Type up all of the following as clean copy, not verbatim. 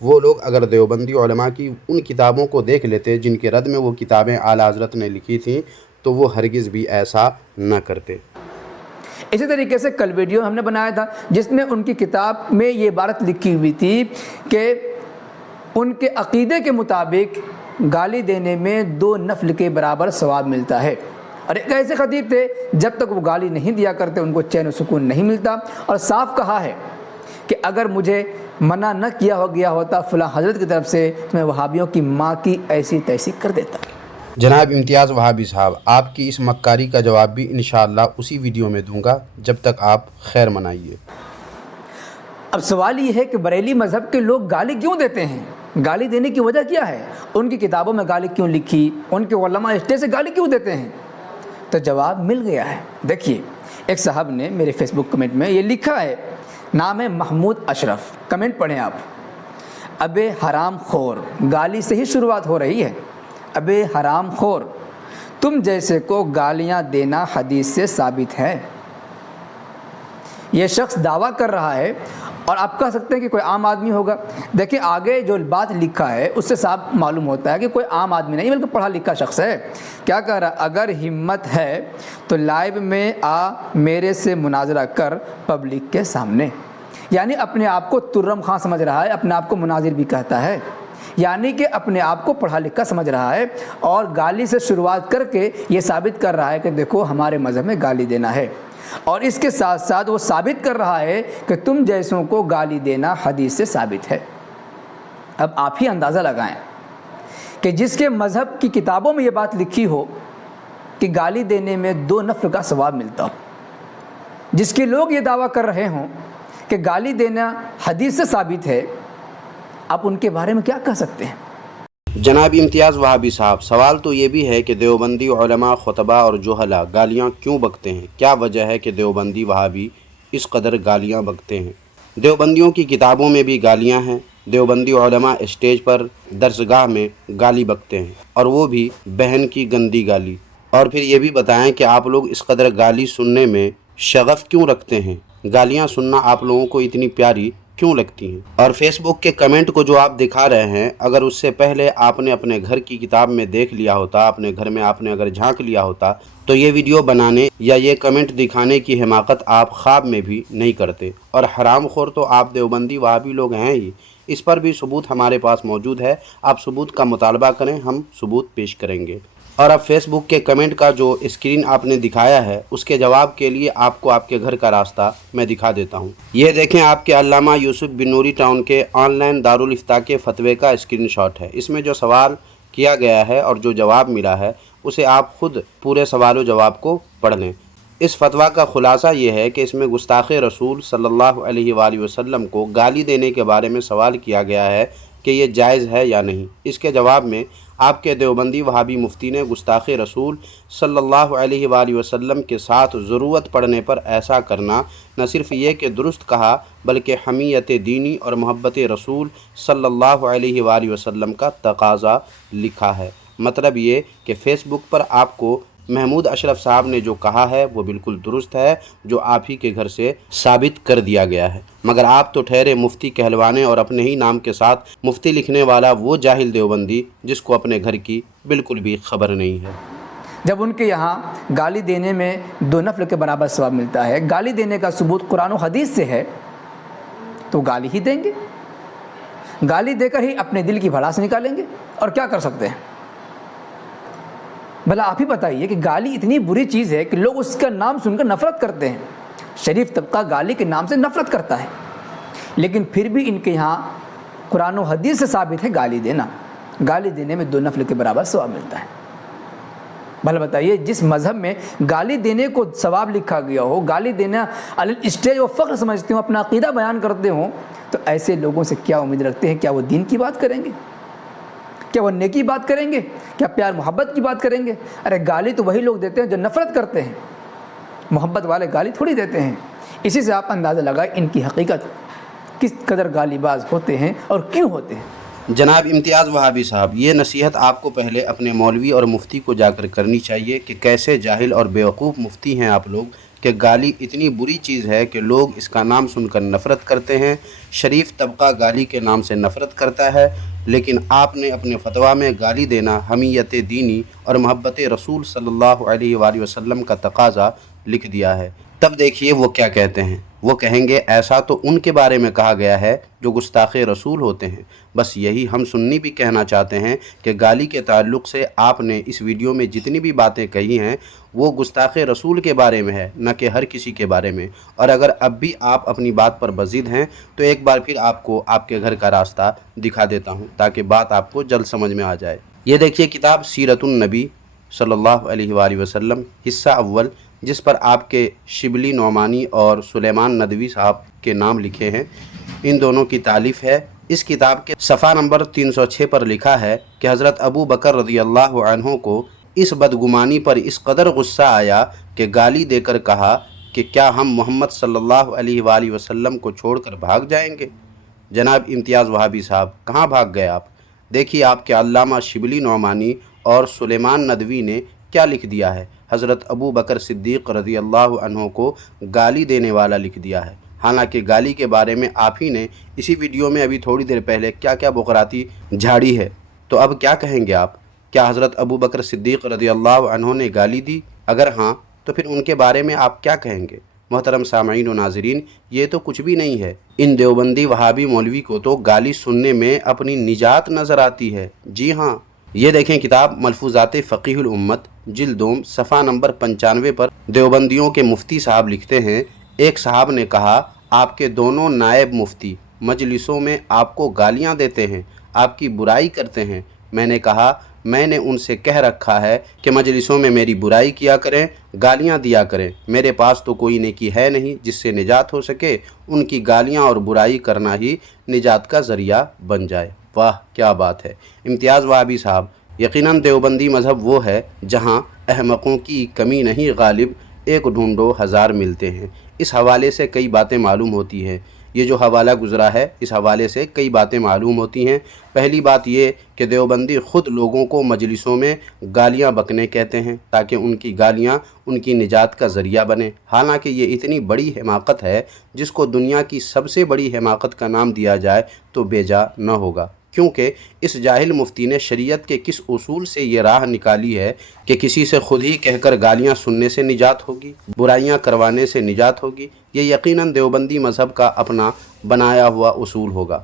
وہ لوگ اگر دیوبندی علماء کی ان کتابوں کو دیکھ لیتے جن کے رد میں وہ کتابیں اعلیٰ حضرت نے لکھی تھیں تو وہ ہرگز بھی ایسا نہ کرتے۔ اسی طریقے سے کل ویڈیو ہم نے بنایا تھا جس میں ان کی کتاب میں یہ عبارت لکھی ہوئی تھی کہ ان کے عقیدے کے مطابق گالی دینے میں 2 نفل کے برابر ثواب ملتا ہے، اور ایک ایسے خطیب تھے جب تک وہ گالی نہیں دیا کرتے ان کو چین و سکون نہیں ملتا، اور صاف کہا ہے کہ اگر مجھے منع نہ کیا ہو گیا ہوتا فلاں حضرت کی طرف سے تو میں وہابیوں کی ماں کی ایسی تیسی کر دیتا۔ جناب امتیاز وہابی صاحب، آپ کی اس مکاری کا جواب بھی انشاءاللہ اسی ویڈیو میں دوں گا، جب تک آپ خیر منائیے۔ اب سوال یہ ہے کہ بریلی مذہب کے لوگ گالی کیوں دیتے ہیں؟ گالی دینے کی وجہ کیا ہے؟ ان کی کتابوں میں گالی کیوں لکھی؟ ان کے علماء اسٹیج سے گالی کیوں دیتے ہیں؟ تو جواب مل گیا ہے۔ دیکھیے، ایک صاحب نے میرے فیس بک کمنٹ میں یہ لکھا ہے، نام ہے محمود اشرف، کمنٹ پڑھیں آپ۔ ابے حرام خور، گالی سے ہی شروعات ہو رہی ہے۔ ابے حرام خور، تم جیسے کو گالیاں دینا حدیث سے ثابت ہے۔ یہ شخص دعویٰ کر رہا ہے، اور آپ کہہ سکتے ہیں کہ کوئی عام آدمی ہوگا۔ دیکھیں آگے جو بات لکھا ہے اس سے صاف معلوم ہوتا ہے کہ کوئی عام آدمی نہیں بلکہ پڑھا لکھا شخص ہے۔ کیا کہہ رہا؟ اگر ہمت ہے تو لائیو میں آ میرے سے مناظرہ کر پبلک کے سامنے۔ یعنی اپنے آپ کو ترم خان سمجھ رہا ہے، اپنے آپ کو مناظر بھی کہتا ہے، یعنی کہ اپنے آپ کو پڑھا لکھا سمجھ رہا ہے، اور گالی سے شروعات کر کے یہ ثابت کر رہا ہے کہ دیکھو ہمارے مذہب میں گالی دینا ہے، اور اس کے ساتھ ساتھ وہ ثابت کر رہا ہے کہ تم جیسوں کو گالی دینا حدیث سے ثابت ہے۔ اب آپ ہی اندازہ لگائیں کہ جس کے مذہب کی کتابوں میں یہ بات لکھی ہو کہ گالی دینے میں 2 نفل کا ثواب ملتا ہو، جس کے لوگ یہ دعویٰ کر رہے ہوں کہ گالی دینا حدیث سے ثابت ہے، آپ ان کے بارے میں کیا کہہ سکتے ہیں؟ جناب امتیاز وہابی صاحب، سوال تو یہ بھی ہے کہ دیوبندی علماء، خطبہ اور جوہلا گالیاں کیوں بکتے ہیں؟ کیا وجہ ہے کہ دیوبندی وہابی اس قدر گالیاں بکتے ہیں؟ دیوبندیوں کی کتابوں میں بھی گالیاں ہیں، دیوبندی علماء اسٹیج پر درسگاہ میں گالی بکتے ہیں، اور وہ بھی بہن کی گندی گالی۔ اور پھر یہ بھی بتائیں کہ آپ لوگ اس قدر گالی سننے میں شغف کیوں رکھتے ہیں؟ گالیاں سننا آپ لوگوں کو اتنی پیاری کیوں لگتی ہیں؟ اور فیس بک کے کمنٹ کو جو آپ دکھا رہے ہیں، اگر اس سے پہلے آپ نے اپنے گھر کی کتاب میں دیکھ لیا ہوتا، اپنے گھر میں آپ نے اگر جھانک لیا ہوتا تو یہ ویڈیو بنانے یا یہ کمنٹ دکھانے کی حماقت آپ خواب میں بھی نہیں کرتے۔ اور حرام خور تو آپ دیوبندی وہابی لوگ ہیں ہی، اس پر بھی ثبوت ہمارے پاس موجود ہے، آپ ثبوت کا مطالبہ کریں، ہم ثبوت پیش کریں گے۔ اور اب فیس بک کے کمنٹ کا جو اسکرین آپ نے دکھایا ہے اس کے جواب کے لیے آپ کو آپ کے گھر کا راستہ میں دکھا دیتا ہوں۔ یہ دیکھیں، آپ کے علامہ یوسف بن نوری ٹاؤن کے آن لائن دارالافتاء کے فتوے کا اسکرین شاٹ ہے۔ اس میں جو سوال کیا گیا ہے اور جو جواب ملا ہے اسے آپ خود پورے سوال و جواب کو پڑھ لیں۔ اس فتویٰ کا خلاصہ یہ ہے کہ اس میں گستاخ رسول صلی اللہ علیہ وآلہ وسلم کو گالی دینے کے بارے میں سوال کیا گیا ہے کہ یہ جائز ہے یا نہیں۔ اس کے جواب میں آپ کے دیوبندی وہابی مفتی نے گستاخ رسول صلی اللہ علیہ وآلہ وسلم کے ساتھ ضرورت پڑنے پر ایسا کرنا نہ صرف یہ کہ درست کہا بلکہ حمیت دینی اور محبت رسول صلی اللہ علیہ وآلہ وسلم کا تقاضا لکھا ہے۔ مطلب یہ کہ فیس بک پر آپ کو محمود اشرف صاحب نے جو کہا ہے وہ بالکل درست ہے، جو آپ ہی کے گھر سے ثابت کر دیا گیا ہے، مگر آپ تو ٹھہرے مفتی کہلوانے اور اپنے ہی نام کے ساتھ مفتی لکھنے والا وہ جاہل دیوبندی جس کو اپنے گھر کی بالکل بھی خبر نہیں ہے۔ جب ان کے یہاں گالی دینے میں 2 نفل کے برابر ثواب ملتا ہے، گالی دینے کا ثبوت قرآن و حدیث سے ہے، تو گالی ہی دیں گے، گالی دے کر ہی اپنے دل کی بھڑاس نکالیں گے، اور کیا کر سکتے ہیں؟ بھلا آپ ہی بتائیے کہ گالی اتنی بری چیز ہے کہ لوگ اس کا نام سن کر نفرت کرتے ہیں۔ شریف طبقہ گالی کے نام سے نفرت کرتا ہے، لیکن پھر بھی ان کے یہاں قرآن و حدیث سے ثابت ہے گالی دینا، گالی دینے میں 2 نفل کے برابر ثواب ملتا ہے۔ بھلا بتائیے، جس مذہب میں گالی دینے کو ثواب لکھا گیا ہو، گالی دینا علی اسٹیج و فخر سمجھتے ہوں، اپنا عقیدہ بیان کرتے ہوں، تو ایسے لوگوں سے کیا امید رکھتے ہیں؟ کیا وہ دین کی بات کریں گے؟ کیا وہ نیکی بات کریں گے؟ کیا پیار محبت کی بات کریں گے؟ ارے گالی تو وہی لوگ دیتے ہیں جو نفرت کرتے ہیں، محبت والے گالی تھوڑی دیتے ہیں۔ اسی سے آپ اندازہ لگائیں ان کی حقیقت کس قدر گالی باز ہوتے ہیں اور کیوں ہوتے ہیں۔ جناب امتیاز وہابی صاحب، یہ نصیحت آپ کو پہلے اپنے مولوی اور مفتی کو جا کر کرنی چاہیے کہ کیسے جاہل اور بیوقوف مفتی ہیں آپ لوگ کہ گالی اتنی بری چیز ہے کہ لوگ اس کا نام سن کر نفرت کرتے ہیں۔ شریف طبقہ گالی کے نام سے نفرت کرتا ہے، لیکن آپ نے اپنے فتویٰ میں گالی دینا حمیت دینی اور محبت رسول صلی اللہ علیہ وآلہ وسلم کا تقاضا لکھ دیا ہے۔ تب دیکھیے وہ کیا کہتے ہیں۔ وہ کہیں گے ایسا تو ان کے بارے میں کہا گیا ہے جو گستاخ رسول ہوتے ہیں۔ بس یہی ہم سنی بھی کہنا چاہتے ہیں کہ گالی کے تعلق سے آپ نے اس ویڈیو میں جتنی بھی باتیں کہی ہیں وہ گستاخ رسول کے بارے میں ہے، نہ کہ ہر کسی کے بارے میں۔ اور اگر اب بھی آپ اپنی بات پر بضد ہیں تو ایک بار پھر آپ کو آپ کے گھر کا راستہ دکھا دیتا ہوں تاکہ بات آپ کو جلد سمجھ میں آ جائے۔ یہ دیکھیے کتاب سیرت النبی صلی اللہ علیہ وآلہ وسلم حصہ اول، جس پر آپ کے شبلی نعمانی اور سلیمان ندوی صاحب کے نام لکھے ہیں، ان دونوں کی تالیف ہے۔ اس کتاب کے صفحہ نمبر 306 پر لکھا ہے کہ حضرت ابو بکر رضی اللہ عنہ کو اس بدگمانی پر اس قدر غصہ آیا کہ گالی دے کر کہا کہ کیا ہم محمد صلی اللہ علیہ وآلہ وسلم کو چھوڑ کر بھاگ جائیں گے؟ جناب امتیاز وہابی صاحب، کہاں بھاگ گئے آپ؟ دیکھیے آپ کے علامہ شبلی نعمانی اور سلیمان ندوی نے کیا لکھ دیا ہے۔ حضرت ابو بکر صدیق رضی اللہ عنہ کو گالی دینے والا لکھ دیا ہے، حالانکہ گالی کے بارے میں آپ ہی نے اسی ویڈیو میں ابھی تھوڑی دیر پہلے کیا کیا بغراتی جھاڑی ہے۔ تو اب کیا کہیں گے آپ؟ کیا حضرت ابو بکر صدیق رضی اللہ عنہ نے گالی دی؟ اگر ہاں تو پھر ان کے بارے میں آپ کیا کہیں گے؟ محترم سامعین و ناظرین، یہ تو کچھ بھی نہیں ہے۔ ان دیوبندی وہابی مولوی کو تو گالی سننے میں اپنی نجات نظر آتی ہے۔ جی ہاں، یہ دیکھیں کتاب ملفوظات فقیہ الامت جلد دوم صفحہ نمبر 95 پر دیوبندیوں کے مفتی صاحب لکھتے ہیں، ایک صاحب نے کہا آپ کے دونوں نائب مفتی مجلسوں میں آپ کو گالیاں دیتے ہیں، آپ کی برائی کرتے ہیں۔ میں نے کہا میں نے ان سے کہہ رکھا ہے کہ مجلسوں میں میری برائی کیا کریں، گالیاں دیا کریں۔ میرے پاس تو کوئی نیکی ہے نہیں جس سے نجات ہو سکے، ان کی گالیاں اور برائی کرنا ہی نجات کا ذریعہ بن جائے۔ واہ کیا بات ہے امتیاز وہابی صاحب! یقیناً دیوبندی مذہب وہ ہے جہاں احمقوں کی کمی نہیں غالب، ایک ڈھونڈو ہزار ملتے ہیں۔ اس حوالے سے کئی باتیں معلوم ہوتی ہیں۔ یہ جو حوالہ گزرا ہے اس حوالے سے کئی باتیں معلوم ہوتی ہیں۔ پہلی بات یہ کہ دیوبندی خود لوگوں کو مجلسوں میں گالیاں بکنے کہتے ہیں تاکہ ان کی گالیاں ان کی نجات کا ذریعہ بنے، حالانکہ یہ اتنی بڑی حماقت ہے جس کو دنیا کی سب سے بڑی حماقت کا نام دیا جائے تو بے جا نہ ہوگا، کیونکہ اس جاہل مفتی نے شریعت کے کس اصول سے یہ راہ نکالی ہے کہ کسی سے خود ہی کہہ کر گالیاں سننے سے نجات ہوگی، برائیاں کروانے سے نجات ہوگی؟ یہ یقیناً دیوبندی مذہب کا اپنا بنایا ہوا اصول ہوگا۔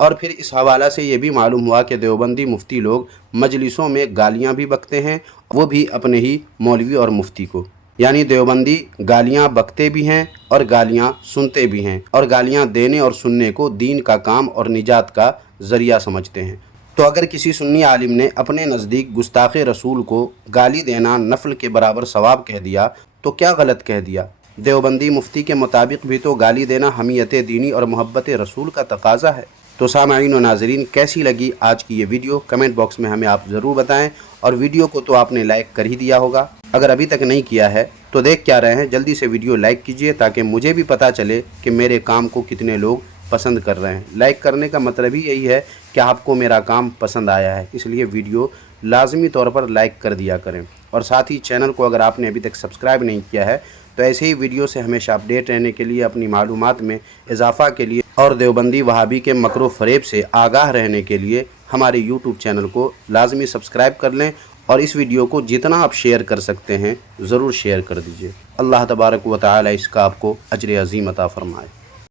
اور پھر اس حوالہ سے یہ بھی معلوم ہوا کہ دیوبندی مفتی لوگ مجلسوں میں گالیاں بھی بکتے ہیں، وہ بھی اپنے ہی مولوی اور مفتی کو۔ یعنی دیوبندی گالیاں بکتے بھی ہیں اور گالیاں سنتے بھی ہیں، اور گالیاں دینے اور سننے کو دین کا کام اور نجات کا ذریعہ سمجھتے ہیں۔ تو اگر کسی سنی عالم نے اپنے نزدیک گستاخ رسول کو گالی دینا نفل کے برابر ثواب کہہ دیا تو کیا غلط کہہ دیا؟ دیوبندی مفتی کے مطابق بھی تو گالی دینا حمیت دینی اور محبت رسول کا تقاضا ہے۔ تو سامعین و ناظرین، کیسی لگی آج کی یہ ویڈیو کمنٹ باکس میں ہمیں آپ ضرور بتائیں، اور ویڈیو کو تو آپ نے لائک کر ہی دیا ہوگا۔ اگر ابھی تک نہیں کیا ہے تو دیکھ کیا رہے ہیں، جلدی سے ویڈیو لائک کیجئے تاکہ مجھے بھی پتہ چلے کہ میرے کام کو کتنے لوگ پسند کر رہے ہیں۔ لائک کرنے کا مطلب ہی یہی ہے کہ آپ کو میرا کام پسند آیا ہے، اس لیے ویڈیو لازمی طور پر لائک کر دیا کریں، اور ساتھ ہی چینل کو اگر آپ نے ابھی تک سبسکرائب نہیں کیا ہے تو ایسے ہی ویڈیو سے ہمیشہ اپڈیٹ رہنے کے لیے، اپنی معلومات میں اضافہ کے لیے اور دیوبندی وہابی کے مکر و فریب سے آگاہ رہنے کے لیے ہمارے یوٹیوب چینل کو لازمی سبسکرائب کر لیں، اور اس ویڈیو کو جتنا آپ شیئر کر سکتے ہیں ضرور شیئر کر دیجئے۔ اللہ تبارک و تعالی اس کا آپ کو اجر عظیم عطا فرمائے۔